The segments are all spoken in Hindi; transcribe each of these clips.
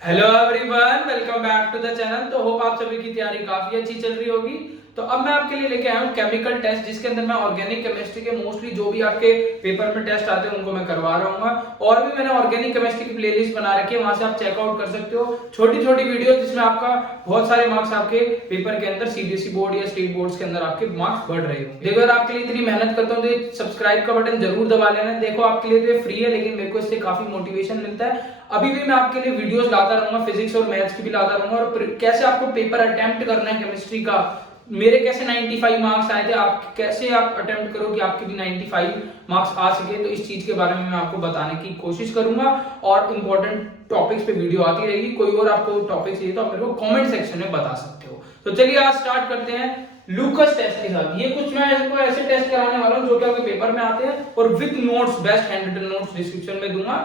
Hello everyone, welcome back to the channel. तो होप आप सभी की तैयारी काफी अच्छी चल रही होगी। तो अब मैं आपके लिए लेके आया हूँ केमिकल टेस्ट, जिसके अंदर मैं ऑर्गेनिक केमिस्ट्री के मोस्टली जो भी आपके पेपर में टेस्ट आते हैं उनको मैं करवा रहा हूँ। और भी मैंने ऑर्गेनिक केमिस्ट्री की प्लेलिस्ट बना रखी है, वहां से आप चेकआउट कर सकते हो। छोटी छोटी वीडियो जिसमें आपका बहुत सारे मार्क्स आपके पेपर के अंदर सीबीएसई बोर्ड या स्टेट बोर्ड के अंदर आपके मार्क्स बढ़ रहे हो। देखो, अगर आपके लिए इतनी मेहनत करता हूँ तो सब्सक्राइब का बटन जरूर दबा लेना। देखो, आपके लिए तो ये फ्री है, लेकिन मेरे को इससे काफी मोटिवेशन मिलता है। अभी भी मैं आपके लिए वीडियोस लाता रहूंगा, फिजिक्स और मैथ्स की भी लाता रहूंगा, और कैसे आपको पेपर अटेम्प्ट करना है केमिस्ट्री का, मेरे कैसे 95 मार्क्स आए थे, आप कैसे आप अटेम्प्ट करो कि आपके भी 95 मार्क्स आ सके। तो इस चीज के बारे में मैं आपको बताने की कोशिश करूंगा, और इंपॉर्टेंट टॉपिक्स पे वीडियो आती रहेगी। कोई और आपको टॉपिक चाहिए तो आप मेरे को कमेंट सेक्शन में बता सकते हो। तो चलिए आज स्टार्ट करते हैं लूकस टेस्ट के साथ। ये कुछ मैं इसको ऐसे टेस्ट कराने वाला हूँ जो कि आपके पेपर में आते हैं, और with notes, best handwritten notes description में दूंगा,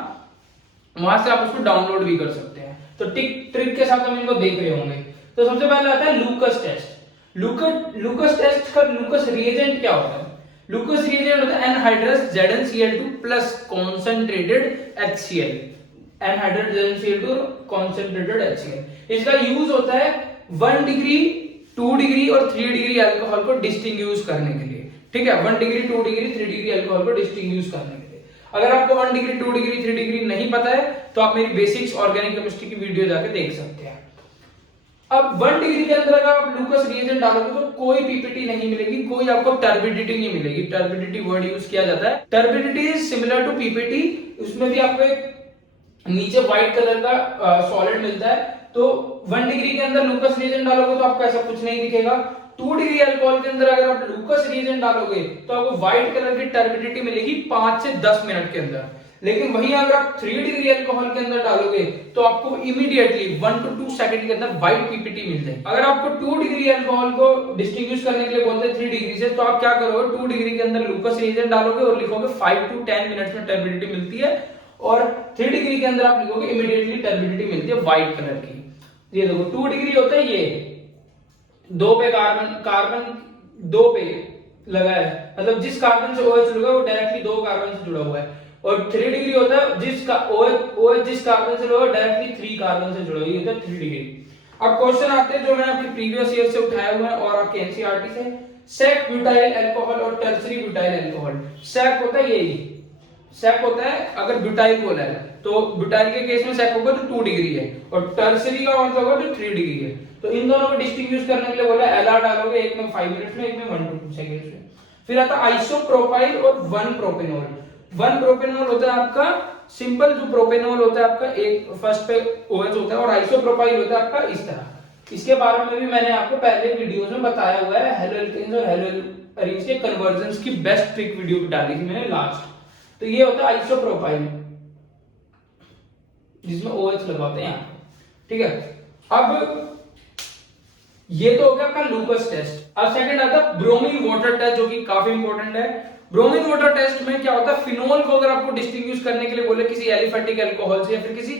वहां से आप उसको डाउनलोड भी कर सकते हैं। तो ट्रिक के साथ हम इनको देख रहे होंगे। तो सबसे पहले आता है लूकस टेस्ट। लूकस टेस्ट का लूकस रिएजेंट क्या होता है? लूकस रिएजेंट होता है anhydrous ZnCl2 plus concentrated HCl। Anhydrous ZnCl2 concentrated HCl। इसका यूज होता है 1 डिग्री, 2 डिग्री और 3 डिग्री अल्कोहल को डिस्टिंग्विश करने के लिए। ठीक है, 1 डिग्री, 2 डिग्री, 3 डिग्री अल्कोहल को डिस्टिंग्विश करने के लिए। अगर आपको 1 डिग्री, 2 डिग्री, 3 डिग्री नहीं पता है तो आप मेरी बेसिक्स ऑर्गेनिक केमिस्ट्री की वीडियो जाके देख सकते हैं। अब 1 डिग्री के अंदर अगर आप लूकस रिएजेंट डालोगे तो कोई पीपीटी नहीं मिलेगी, कोई आपको टर्बिडिटी नहीं मिलेगी। टर्बिडिटी वर्ड यूज किया जाता है। Turbidity is similar to PPT. उसमें भी आपको एक नीचे व्हाइट कलर का सॉलिड मिलता है। तो 1 डिग्री के अंदर लूकस रिएजेंट डालोगे तो आपको ऐसा कुछ नहीं दिखेगा। 2 डिग्री अल्कोहल के अंदर अगर आप लूकस रिएजेंट डालोगे तो आपको व्हाइट कलर की टर्बिडिटी मिलेगी 5 से 10 मिनट के अंदर। लेकिन वहीं अगर आप 3 डिग्री अल्कोहल के अंदर डालोगे तो आपको इमीडिएटली 1 to 2 सेकंड के अंदर व्हाइट पीपीटी मिल जाएगी। अगर आपको 2 डिग्री अल्कोहल को डिस्टिंग्विश करने के लिए बोलते हैं 3 डिग्री से, तो आप क्या करोगे, 2 डिग्री के अंदर लूकस रिएजेंट डालोगे और लिखोगे 5 to 10 मिनट्स में टर्बिडिटी मिलती है, और 3 डिग्री के अंदर आप लिखोगे इमीडिएटली टर्बिडिटी मिलती है व्हाइट कलर की। ये देखो 2 डिग्री होता है, ये 2 पे कार्बन 2 पे लगा है, मतलब जिस कार्बन से OH जुड़ा है वो डायरेक्टली 2 कार्बन से जुड़ा हुआ है। और 3 डिग्री होता है जिसका OH जिस कार्बन से जुड़ा है डायरेक्टली 3 कार्बन से जुड़ा हुआ है, ये होता है 3 डिग्री। अब क्वेश्चन आते हैं जो मैंने आपके प्रीवियस ईयर से उठाए हुए हैं और आपके एनसीईआरटी से। सेक ब्यूटाइल अल्कोहल और टर्सरी ब्यूटाइल अल्कोहल। सेक होता है यही, सेक होता है अगर ब्यूटाइल बोला है तो ब्यूटाइल के केस में सेक होगा तो 2 डिग्री है, और टर्सरी का मतलब होगा तो 3 डिग्री है। तो इन दोनों को डिस्टिंग्विश करने के लिए बोला एलआर डालोगे, एक में 5 मिनट्स में, एक में 1 to 2 सेकंड्स में। फिर आता आइसोप्रोपाइल और 1 प्रोपेनॉल। 1 प्रोपेनॉल होता है आपका सिंपल, जो प्रोपेनॉल होता है आपका एक फर्स्ट पे OH होता है, और आइसोप्रोपाइल होता है आपका इस तरह। इसके बारे में भी मैंने आपको पहले वीडियोस में बताया हुआ है। हेलो एल्केन्स और हेलो एरीन्स के कन्वर्जन्स की बेस्ट ट्रिक वीडियो डाली थी मैंने लास्ट। तो ये होता है आइसोप्रोपाइल जिसमें OH लगाते हैं यहाँ। ठीक है, अब ये तो हो गया आपका लूकस टेस्ट। अब सेकंड आता है ब्रोमीन वाटर टेस्ट, जो कि काफी इंपॉर्टेंट है। ब्रोमीन वाटर टेस्ट में क्या होता है, फिनोल को अगर आपको डिस्टिंग्विश करने के लिए बोले किसी एलिफेटिक अल्कोहल से या फिर किसी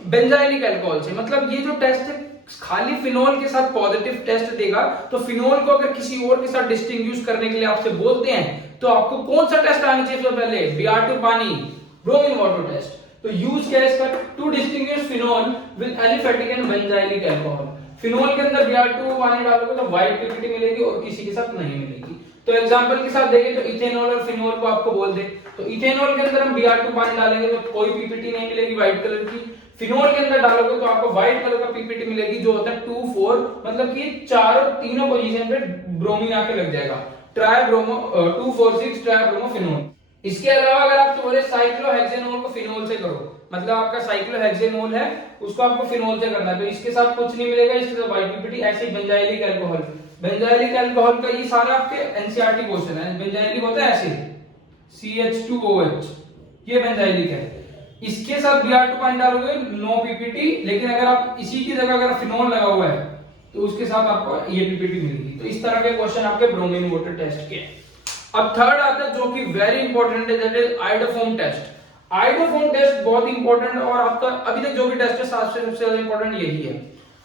बेंजाइलिक अल्कोहल से, मतलब ये जो टेस्ट है खाली फिनोल के साथ पॉजिटिव टेस्ट देगा। तो फिनोल को अगर किसी और के साथ डिस्टिंग्विश करने के लिए आपसे बोलते हैं तो आपको कौन सा टेस्ट आना चाहिए सबसे पहले, Br2 पानी, ब्रोमीन वाटर टेस्ट। तो यूज क्या है इसका, to distinguish phenol with aliphatic and benzylic alcohol. Phenol के अंदर Br2 पानी डालोगे तो व्हाइट पीपीटी मिलेगी और किसी के साथ नहीं मिलेगी। तो एग्जांपल के साथ देखें तो इथेनॉल और फिनोल को आपको बोल दे, तो इथेनॉल के अंदर हम Br2 पानी डालेंगे तो कोई पीपीटी नहीं मिलेगी व्हाइट कलर की। फिनोल के अंदर डालोगे तो आपको व्हाइट कलर का पीपीटी मिलेगी, जो होता है 2,4, मतलब कि तीनों पोजीशन पे ब्रोमीन आके लग जाएगा। ट्राइब्रोमो 2,4,6 ट्राइब्रोमोफिनोल। इसके अलावा अगर आप बोले साइक्लोहेक्सेनोल को फिनोल से करो, मतलब आपका साइक्लोहेक्सेनोल है उसको आपको फिनोल से करना है, तो इसके साथ कुछ नहीं मिलेगा, इसके साथ व्हाइट पीपीटी। ऐसे ही बेंजाइलिक अल्कोहल, बेंजाइलिक अल्कोहल का ये सारा आपके एनसीईआरटी क्वेश्चन है। बेंजाइलिक होता है ऐसे CH2OH, ये बेंजाइलिक है। इसके साथ Br2 पानी डालोगे नो पीपीटी, लेकिन अगर आप इसी की जगह अगर फिनोल लगा हुआ है तो उसके साथ आपको ये पीपीटी मिलेगी। तो इस तरह के क्वेश्चन आपके ब्रोमीन वाटर टेस्ट के। अब थर्ड आता है जो कि वेरी इंपॉर्टेंट है, that is iodoform test. Iodoform test बहुत इंपॉर्टेंट है, और आपका अभी तक जो भी टेस्ट है सबसे ज्यादा इंपॉर्टेंट यही है।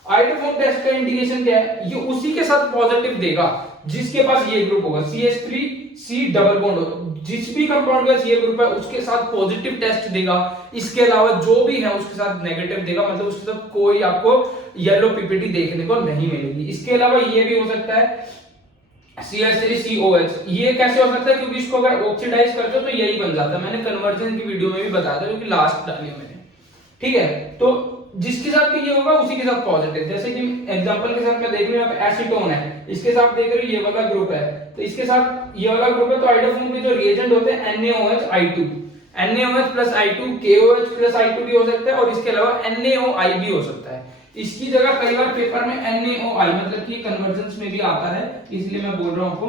आइडोफोम टेस्ट का इंडिकेशन क्या है, ये उसी के साथ पॉजिटिव देगा जिसके पास ये ग्रुप होगा CH3C डबल बॉन्ड, जिस भी कंपाउंड का CL ग्रुप है उसके साथ पॉजिटिव टेस्ट देगा, इसके अलावा जो भी है उसके साथ नेगेटिव देगा, मतलब उसके साथ कोई आपको येलो पीपीटी देखने को नहीं मिलेगी। इसके अलावा ये भी हो सकता है CH3COH, ये कैसे हो सकता है, क्योंकि इसको अगर ऑक्सीडाइज करते हो तो यही बन जाता है। मैंने कन्वर्जन की वीडियो में भी बताया था, जो कि लास्ट डाली है मैंने, ठीक है। तो जिसके साथ भी ये होगा उसी के साथ पॉजिटिव, जैसे कि एग्जांपल के साथ मैं देख रही हूं, एसीटोन है, इसके साथ देख रही हूं ये वाला ग्रुप है, तो इसके साथ ये वाला ग्रुप है, तो आइडोफोन के जो रिएजेंट होते हैं NaOH NaOH + I2, KOH + I2 भी हो सकता है, और इसके अलावा NaOI भी हो सकता है। इसकी जगह कई बार पेपर में NaOI, मतलब कि कन्वर्जेंस में भी आता है, इसलिए मैं बोल रहा हूं आपको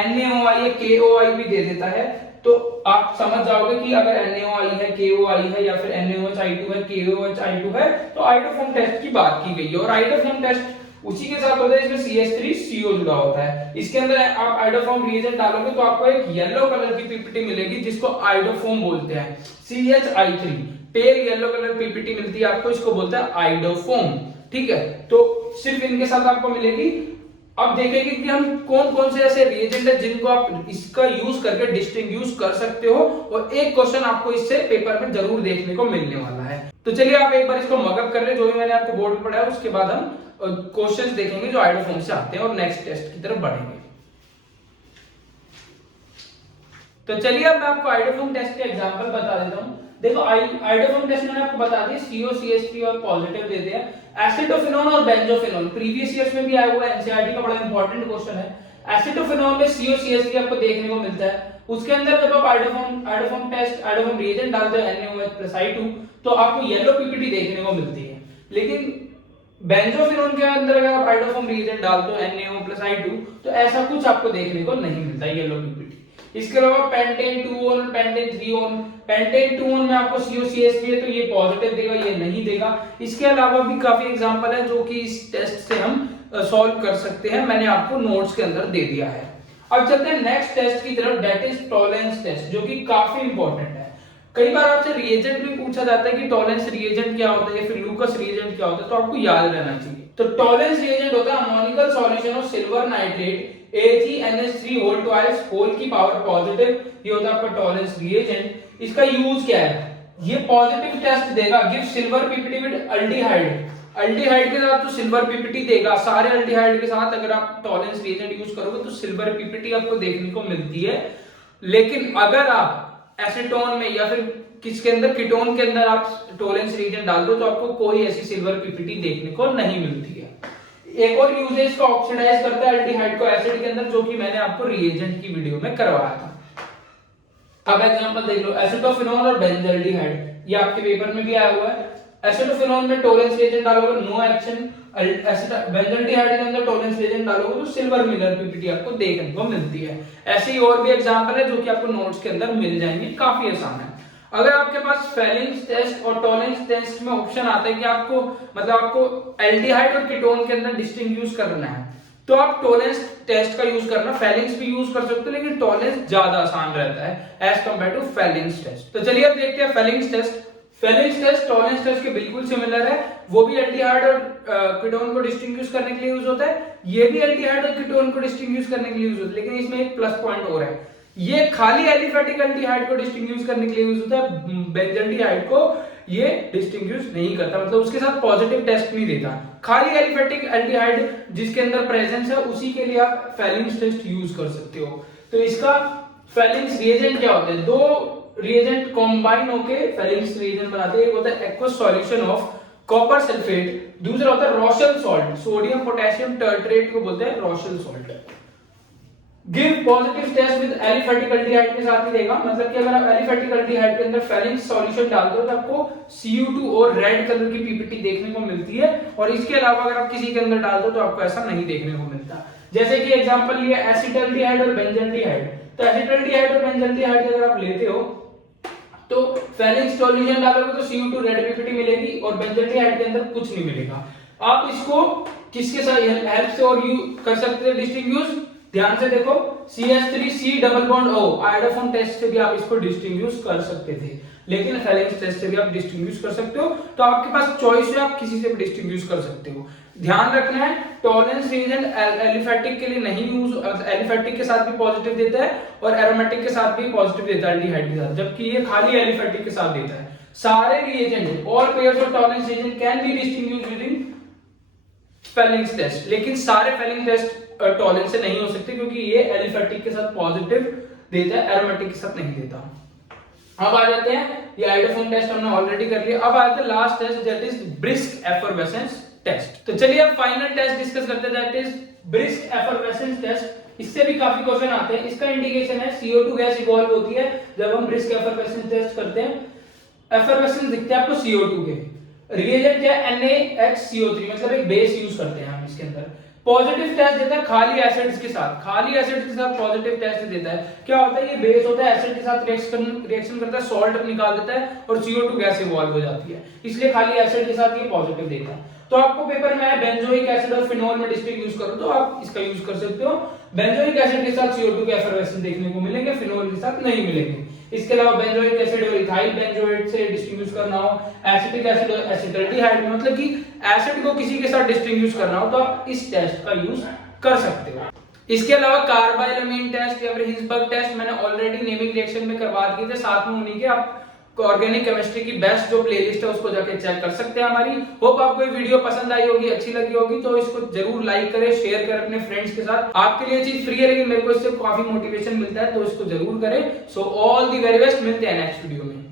NaOI या KOI भी दे देता है, तो आप समझ जाओगे कि अगर NaOI है, KOI है, या फिर NaOH-I2 है, KOH-I2 है, तो आइडोफोम टेस्ट की बात की गई है। और आइडोफोम टेस्ट उसी के साथ होता है, इसमें CH3CO जुड़ा होता है। इसके अंदर आप आइडोफोम रिएजेंट डालोगे तो आपको एक येलो कलर की पीपीटी मिलेगी, जिसको आइडोफोम बोलते हैं, CHI3, pale yellow colour PPT मिलती है आपको, इसको बोलते हैं आइडोफोम, ठीक है। तो सिर्फ इनके साथ आपको मिलेगी। अब देखेंगे कि हम कौन कौन से ऐसे रिएजेंट है जिनको आप इसका यूज करके डिस्टिंग्विश कर सकते हो, और एक क्वेश्चन आपको इससे पेपर में जरूर देखने को मिलने वाला है। तो चलिए आप एक बार इसको मगअप कर ले, जो भी मैंने आपको बोर्ड पे पढ़ाया, उसके बाद हम क्वेश्चंस देखेंगे जो आइडोफोम से आते हैं, और नेक्स्ट टेस्ट की तरफ बढ़ेंगे। तो चलिए अब मैं आपको आइडोफोम टेस्ट के एग्जांपल बता देता हूं। देखो आइडोफोम टेस्ट मैंने आपको बता दिया, COCH3 और पॉजिटिव देते हैं। एसिटोफिनोन और बेंजोफिनोन प्रीवियस ईयर्स में भी आया हुआ है, एनसीईआरटी का बड़ा इंपॉर्टेंट क्वेश्चन है। एसिटोफिनोन में COCH3 आपको देखने को मिलता है, उसके अंदर जब आप आइडोफोम रिएजेंट डालते हो NaOH + I2, तो आपको येलो पीपीटी देखने को मिलती है। लेकिन बेंजोफिनोन के अंदर अगर आप आइडोफोम रिएजेंट डालते हो NaO + I2, तो ऐसा कुछ आपको देखने को नहीं मिलता येलो पीपीटी। इसके अलावा pentane 2 on, pentane 3 on, pentane 2 on में आपको COCH3 है तो ये पॉजिटिव देगा, ये नहीं देगा। इसके अलावा भी काफी एग्जांपल है जो कि इस टेस्ट से हम सॉल्व कर सकते हैं, मैंने आपको नोट्स के अंदर दे दिया है। अब चलते हैं नेक्स्ट टेस्ट की तरफ, दैट इज टॉलेंस टेस्ट, जो कि काफी इंपॉर्टेंट है। कई बार आपसे रिएजेंट भी पूछा जाता है कि टॉलेंस रिएजेंट क्या होता है या फिर लूकस रिएजेंट क्या होता है, तो आपको याद रहना चाहिए। तो टॉलेंस रिएजेंट होता है ammoniacal solution of silver nitrate AgNH3 whole twice whole की पावर पॉजिटिव, ये होता है आपका टॉलेंस रिएजेंट। इसका यूज क्या है, ये पॉजिटिव टेस्ट देगा, give silver PPT with aldehyde, aldehyde के साथ तो सिल्वर पीपीटी देगा, सारे अल्डिहाइड के साथ अगर आप टॉलेंस रिएजेंट यूज करोगे तो सिल्वर पीपीटी आपको देखने को मिलती है। लेकिन अगर आप एसीटोन में या फिर किसके अंदर, कीटोन के अंदर आप टॉलेंस रिएजेंट डाल दो तो आपको कोई ऐसी सिल्वर पीपीटी देखने को नहीं मिलती है। एक और यूज है, इसको ऑक्सीडाइज करता है अल्डिहाइड को एसिड के अंदर, जो कि मैंने आपको रिएजेंट की वीडियो में करवाया था। अब एग्जांपल देख लो, एसिटोफिनोन और बेंजल्डिहाइड, ये आपके पेपर में भी आया हुआ है। एसिटोफिनोन में टॉलेंस रिएजेंट डालोगे नो एक्शन, बेंजल्डिहाइड के अंदर टॉलेंस रिएजेंट डालोगे तो सिल्वर मिलर पीपीटी आपको देखने को मिलती है। ऐसे ही और भी एग्जांपल है जो कि आपको नोट्स के अंदर मिल जाएंगे, काफी आसान है। अगर आपके पास फेलिंग्स टेस्ट और टॉलेंस टेस्ट में ऑप्शन आता है कि आपको मतलब आपको एल्डिहाइड और कीटोन के अंदर डिस्टिंग्विश करना है, तो आप टॉलेंस टेस्ट का यूज करना, फेलिंग्स भी यूज कर सकते हो, लेकिन टॉलेंस ज्यादा आसान रहता है as compare to Fehling's test. तो चलिए अब देखते हैं Fehling's test. Fehling's test Tollens test के बिल्कुल सिमिलर है, वो भी एल्डिहाइड और कीटोन को डिस्टिंग्विश करने के लिए यूज होता है, ये भी एल्डिहाइड और कीटोन को डिस्टिंग्विश करने के लिए यूज होता है, लेकिन इसमें एक प्लस पॉइंट और है, ये खाली एलिफेटिक एल्डिहाइड को डिस्टिंग्विश करने के लिए यूज होता है, बेंजल्डिहाइड को ये डिस्टिंग्विश नहीं करता, मतलब उसके साथ पॉजिटिव टेस्ट नहीं देता। खाली एलिफेटिक एल्डिहाइड जिसके अंदर प्रेजेंस है उसी के लिए आप फेलिंग्स टेस्ट यूज कर सकते हो। तो इसका फेलिंग्स रिएजेंट क्या होते हैं, दो रिएजेंट कंबाइन होके फेलिंग्स रिएजेंट बनाते हैं। एक होता है aqueous solution of copper sulphate, दूसरा होता है Rochelle salt, sodium potassium tartrate को बोलते हैं Rochelle salt. Give positive test with aliphatic aldehyde के साथ ही देगा, मतलब कि अगर आप एलिफेटिक एल्डिहाइड के अंदर फेलिंग्स सॉल्यूशन डालते हो तो आपको Cu2 और रेड कलर की पीपीटी देखने को मिलती है, और इसके अलावा अगर आप किसी के अंदर डाल दो तो आपको ऐसा नहीं देखने को मिलता। जैसे कि एग्जांपल लिए एसिटल्डिहाइड और बेंजल्डिहाइड, तो एसिटल्डिहाइड और बेंजल्डिहाइड अगर आप लेते हो तो फेलिंग्स सॉल्यूशन डालोगे तो Cu2 रेड पीपीटी मिलेगी और बेंजल्डिहाइड के अंदर कुछ नहीं मिलेगा। आप इसको किसके साथ हेल्प से और यू कर सकते हैं डिस्टिंग्विश, ध्यान से देखो, CH3C double bond O iodoform test से भी आप इसको डिस्टिंग्विश कर सकते थे। लेकिन फेलिंग्स टेस्ट से भी आप डिस्टिंग्विश कर सकते हो। तो आपके पास चॉइस है, आप किसी से भी डिस्टिंग्विश कर सकते हो। ध्यान रखना है टॉलरेंस रीजन एलिफेटिक के लिए नहीं यूज, एलिफेटिक के साथ भी पॉजिटिव देता है और एरोमेटिक के साथ भी पॉजिटिव देता है एल्डिहाइड के साथ, जबकि ये खाली एलिफेटिक के साथ देता है। सारे reagent all pairs of Tollens reagent can be distinguished using Fehling's test, लेकिन सारे फेलिंग टेस्ट टॉलरेंस से नहीं हो सकते क्योंकि ये एलिफेटिक के साथ पॉजिटिव देता है, एरोमेटिक के साथ नहीं देता। अब आ जाते हैं, ये आइडोफोन टेस्ट हमने ऑलरेडी कर लिया। अब आते हैं last test that is brisk effervescence test. तो चलिए अब फाइनल टेस्ट डिस्कस करते हैं that is brisk effervescence test. इससे भी काफी क्वेश्चन आते हैं। इसका इंडिकेशन है CO2 गैस इवॉल्व होती है जब हम ब्रिस्क एफरवेसेंस टेस्ट करते हैं। एफरवेसेंस दिखते हैं आपको CO2 के, रिएजेंट क्या है NaHCO3, मतलब एक बेस यूज करते हैं हम इसके अंदर। पॉजिटिव टेस्ट देता है खाली एसिड्स के साथ, खाली एसिड्स के साथ पॉजिटिव टेस्ट देता है। क्या होता है, ये बेस होता है, एसिड के साथ रिएक्शन करता है, सॉल्ट निकाल देता है और CO2 गैस इवॉल्व हो जाती है, इसलिए खाली एसिड के साथ ये पॉजिटिव देता है। तो आपको पेपर में बेंजोइक एसिड और फिनोल में डिस्टिंग यूज करो तो आप इसका यूज कर सकते हो। बेंजोइक एसिड के साथ CO2 के एफरवेसेंस देखने को मिलेंगे, फिनोल के साथ नहीं मिलेंगे। इसके अलावा बेंजोइक एसिड और इथाइल बेंजोएट से डिस्टिंग्विश करना हो, एसिटिक एसिड और एसिटाल्डिहाइड में, मतलब कि एसिड को किसी के साथ डिस्टिंग्विश करना हो तो आप इस टेस्ट का यूज कर सकते हो। इसके अलावा कार्बाइलमाइन टेस्ट या फिर हिंसबर्ग टेस्ट मैंने ऑलरेडी नेमिंग रिएक्शन में करवा दिए थे, साथ में उन्हीं के आप ऑर्गेनिक केमिस्ट्री की बेस्ट जो प्लेलिस्ट है उसको जाके चेक कर सकते हैं हमारी। होप आपको ये वीडियो पसंद आई होगी, अच्छी लगी होगी, तो इसको जरूर लाइक करें, शेयर करें अपने फ्रेंड्स के साथ। आपके लिए चीज फ्री है लेकिन मेरे को इससे काफी मोटिवेशन मिलता है, तो इसको जरूर करें। So all the very best, मिलते हैं नेक्स्ट वीडियो में।